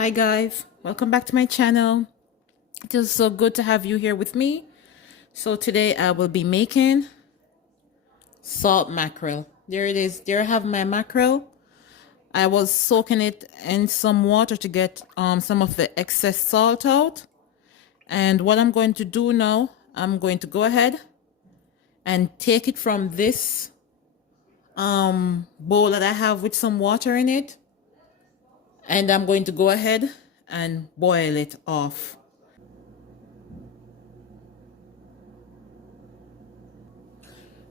Hi guys, welcome back to my channel. It is so good to have you here with me. So today I will be making salt mackerel. There it is. There I have my mackerel. I was soaking it in some water to get some of the excess salt out. And what I'm going to do now, I'm going to go ahead and take it from this bowl that I have with some water in it. And I'm going to go ahead and boil it off.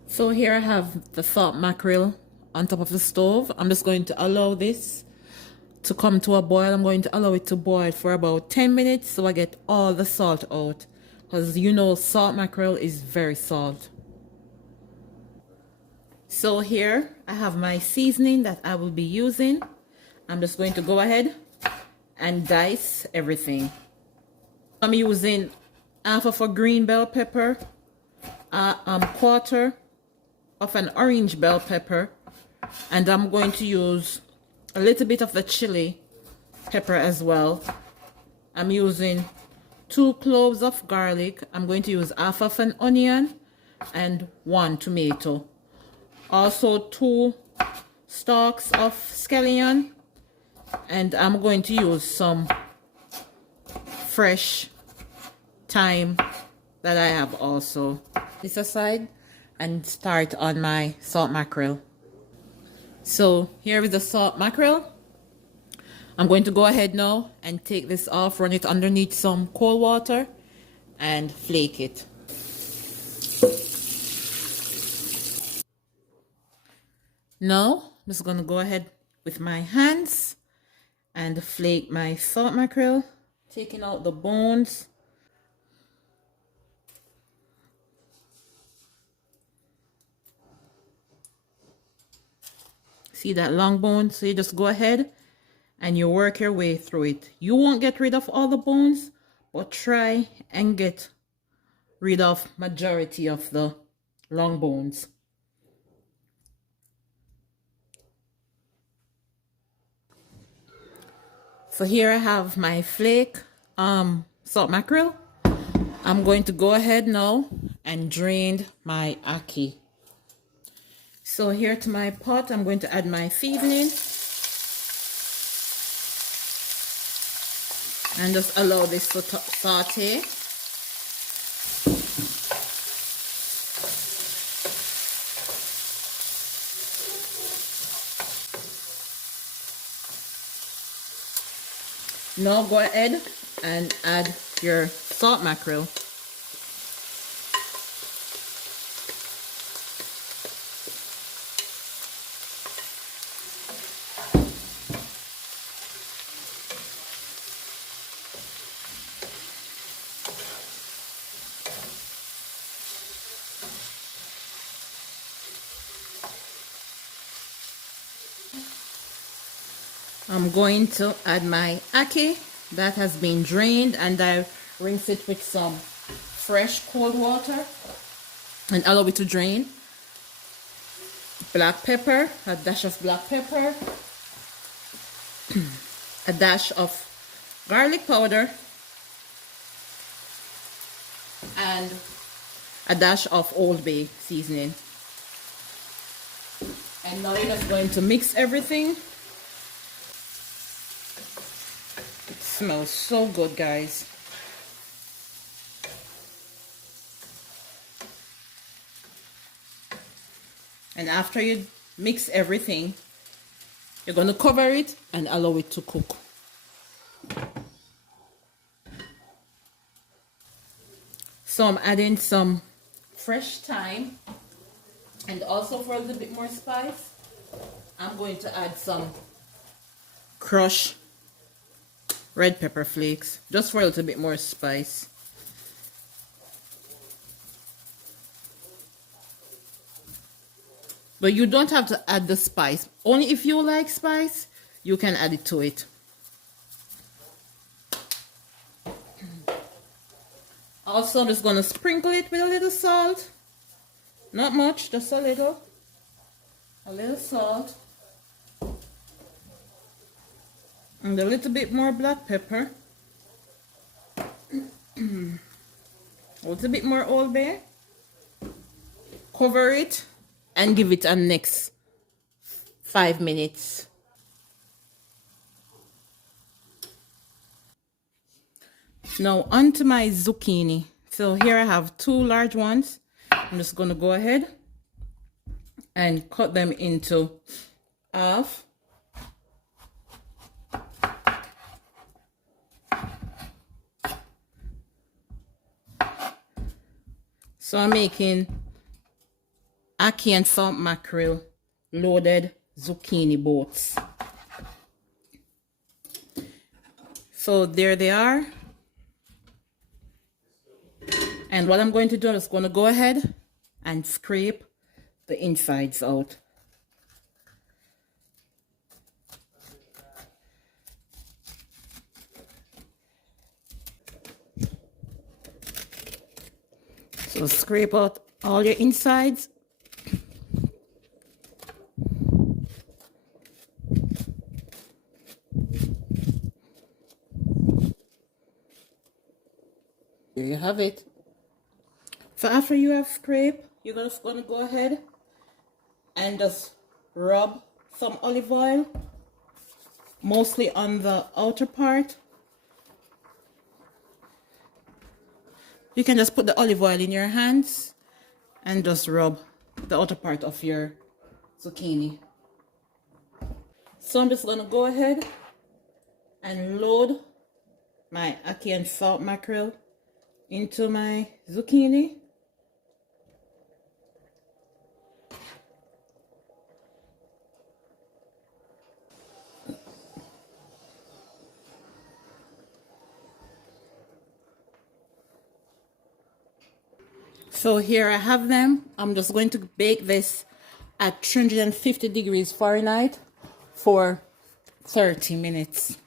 So here I have the salt mackerel on top of the stove. I'm just going to allow this to come to a boil. I'm going to allow it to boil for about 10 minutes so I get all the salt out. Because you know salt mackerel is very salt. So here I have my seasoning that I will be using. I'm just going to go ahead and dice everything. I'm using half of a green bell pepper, quarter of an orange bell pepper, and I'm going to use a little bit of the chili pepper as well. I'm using 2 cloves of garlic. I'm going to use half of an onion and 1 tomato. Also 2 stalks of scallion, and I'm going to use some fresh thyme that I have also. This aside and start on my salt mackerel. So here is the salt mackerel. I'm going to go ahead now and take this off, run it underneath some cold water and flake it. Now I'm just going to go ahead with my hands and flake my salt mackerel, taking out the bones. See that long bone? So you just go ahead and you work your way through it. You won't get rid of all the bones, but try and get rid of majority of the long bones. So here I have my flake salt mackerel. I'm going to go ahead now and drain my ackee. So here to my pot, I'm going to add my seasoning and just allow this to saute. Now go ahead and add your salt mackerel. I'm going to add my ackee that has been drained, and I rinse it with some fresh cold water and allow it to drain. Black pepper, a dash of black pepper, a dash of garlic powder, and a dash of Old Bay seasoning. And now you're just going to mix everything. It smells so good, guys. And after you mix everything, you're going to cover it and allow it to cook. So I'm adding some fresh thyme, and also for a little bit more spice, I'm going to add some crushed red pepper flakes, just for a little bit more spice. But you don't have to add the spice. Only if you like spice, you can add it to it. Also, I'm just going to sprinkle it with a little salt. Not much, just a little. A little salt. And a little bit more black pepper. A little bit more Old Bay. Cover it and give it a next 5 minutes. Now onto my zucchini. So here I have 2 large ones. I'm just going to go ahead and cut them into half. So I'm making ackee and salt mackerel loaded zucchini boats. So there they are. And what I'm going to do, I'm just going to go ahead and scrape the insides out. So scrape out all your insides. There you have it. So after you have scraped, you're just going to go ahead and just rub some olive oil, mostly on the outer part. You can just put the olive oil in your hands and just rub the outer part of your zucchini. So I'm just going to go ahead and load my ackee and salt mackerel into my zucchini. So here I have them. I'm just going to bake this at 350 degrees Fahrenheit for 30 minutes.